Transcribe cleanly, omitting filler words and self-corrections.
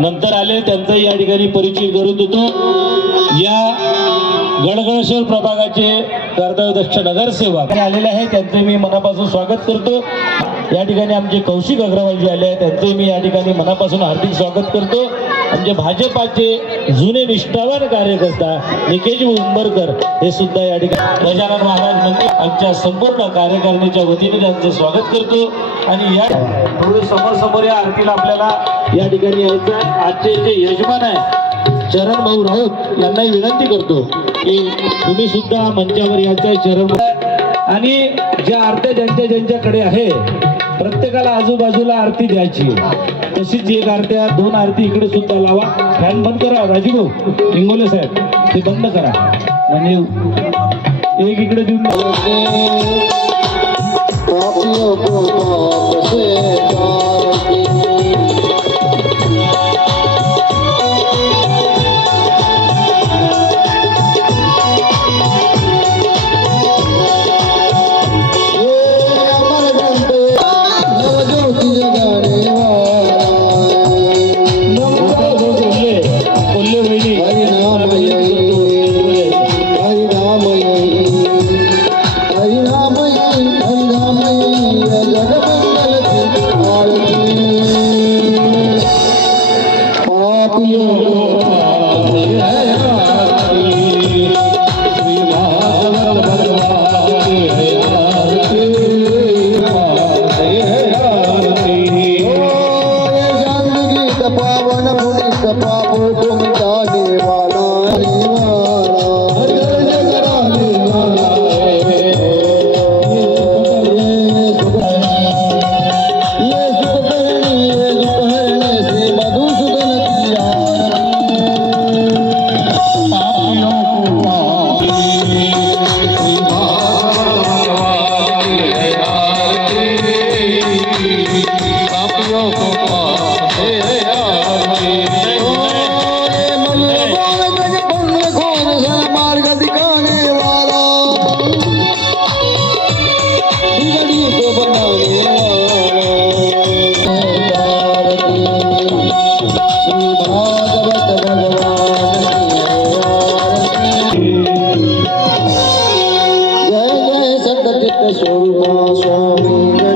नंतर आले त्यांचा या ठिकाणी परिचय करून देतो। या गडगडशेर प्रभागाचे कर्तव्यदक्ष नगरसेवक आलेले आहे, त्यांचे मी मनापासून स्वागत करतो। या ठिकाणी आमचे कौशिक अग्रवालजी आले आहेत, त्यांचे मी या ठिकाणी मनापासून हार्दिक स्वागत करतो। आमचे भाजपाचे जुने निष्ठावान कार्यकर्ता निकेश उंबरकर हे सुद्धा या ठिकाणी गजानन महाराज मंदिर आमच्या संपूर्ण कार्यकारिणीच्या वतीने त्यांचं स्वागत करतो। आणि या थोडं समोर या आरतीला आपल्याला या ठिकाणी यायचं आहे। आजचे जे यजमान आहे चरण भाऊ राऊत यांनाही विनंती करतो की तुम्ही सुद्धा मंचावर यायचं आहे। चरण आणि ज्या आरत्या ज्यांच्याकडे आहे प्रत्येकाला आजूबाजूला आरती द्यायची। तशीच एक आरत्या 2 आरती इकडे सुद्धा लावा। फॅन बंद करा राजू भाऊ इंगोले साहेब, ते बंद करा म्हणजे एक इकडे देऊन जय जय संत चित्त स्वरूप स्वामी।